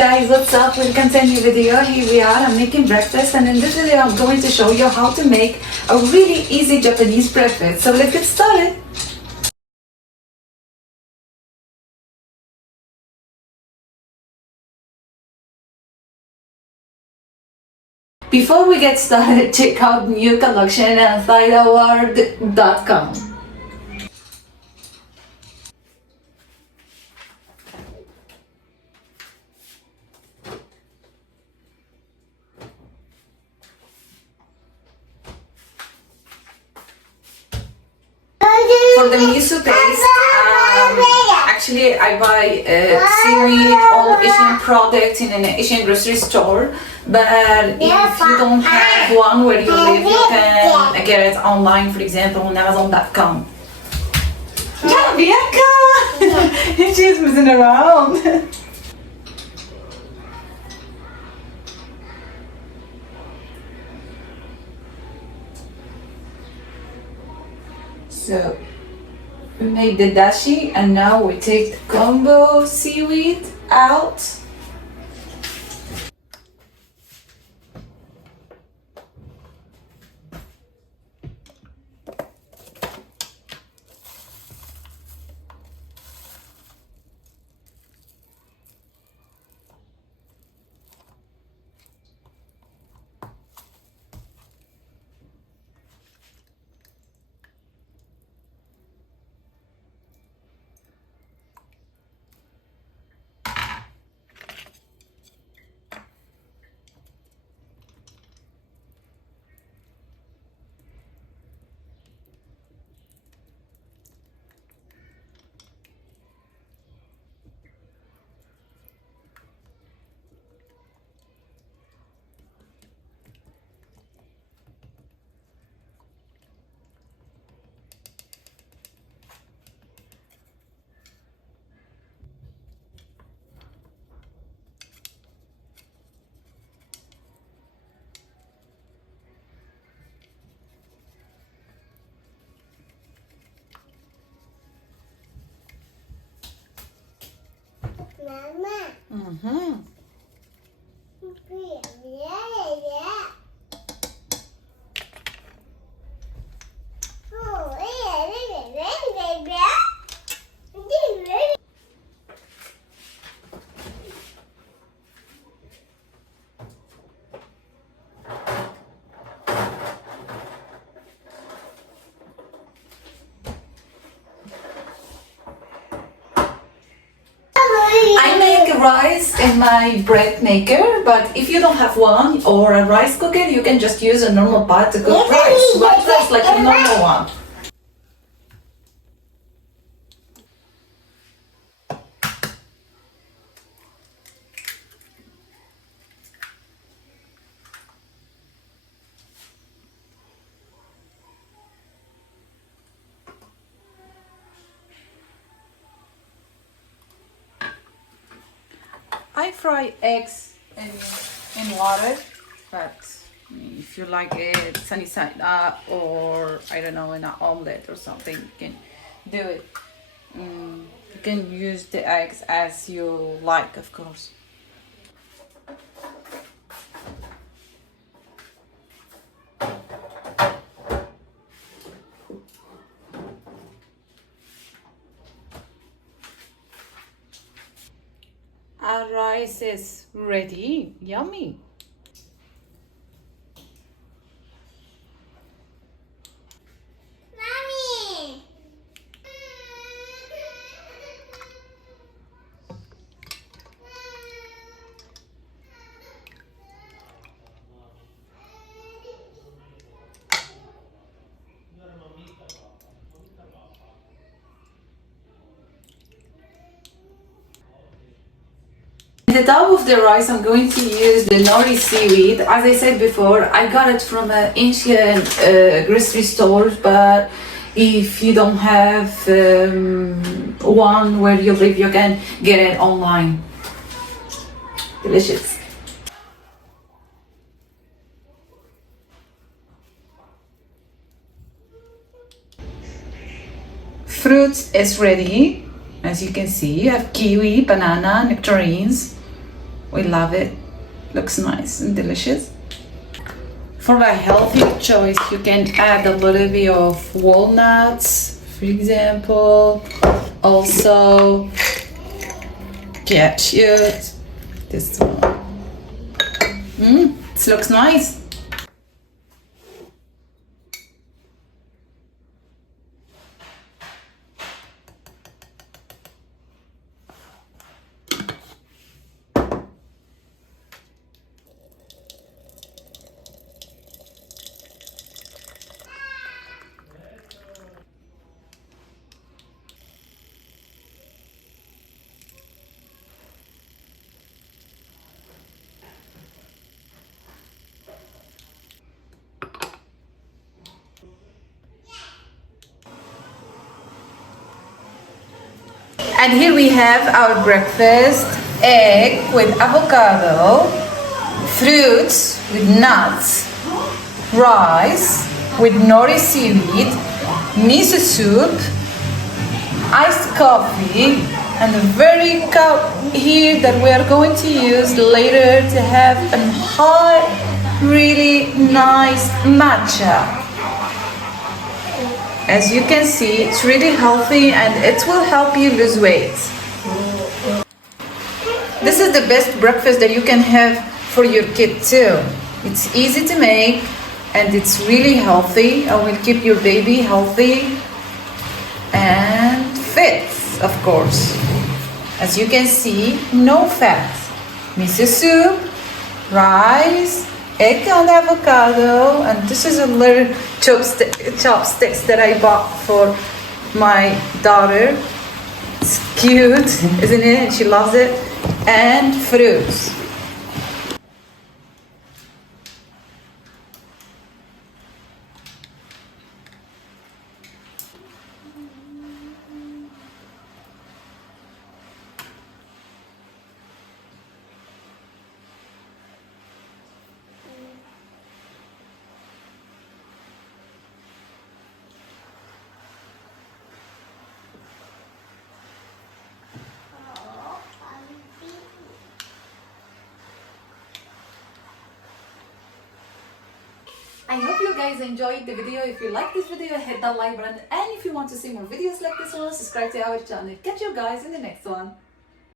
Guys, what's up? We'll continue video. Here we are. I'm making breakfast, and in this video I'm going to show you how to make a really easy Japanese breakfast. So let's get started. Before we get started, check out new collection at thaiaward.com. For the miso paste, actually I buy seaweed, all Asian products in an Asian grocery store. But if you don't have one where you live, you can get it online, for example, on Amazon.com. Yeah, Bianca! She's messing around. So we made the dashi, and now we take the combo seaweed out. Mama. Mm-hmm. I make rice in my bread maker, but if you don't have one or a rice cooker, you can just use a normal pot to cook rice. White rice like a normal one. I fry eggs in water, but if you like it sunny side up, or I don't know, in an omelette or something, you can do it. You can use the eggs as you like, of course. Our rice is ready. Yummy. Mommy. In the top of the rice, I'm going to use the nori seaweed. As I said before, I got it from an Asian grocery store, but if you don't have one where you live, you can get it online. Delicious. Fruits is ready. As you can see, you have kiwi, banana, nectarines. We love it. Looks nice and delicious. For a healthier choice, you can add a little bit of walnuts, for example. Also, cashews. This one. This looks nice. And here we have our breakfast: egg with avocado, fruits with nuts, rice with nori seaweed, miso soup, iced coffee, and a very cup here that we are going to use later to have a hot, really nice matcha. As you can see, it's really healthy and it will help you lose weight. This is the best breakfast that you can have for your kid too. It's easy to make and it's really healthy. It will keep your baby healthy and fit, of course. As you can see, no fat. Miso soup, rice, egg and avocado, and this is a little chopsticks that I bought for my daughter. It's cute, isn't it? And she loves it. And fruits. I hope you guys enjoyed the video. If you like this video, hit that like button, and if you want to see more videos like this one, subscribe to our channel. Catch you guys in the next one.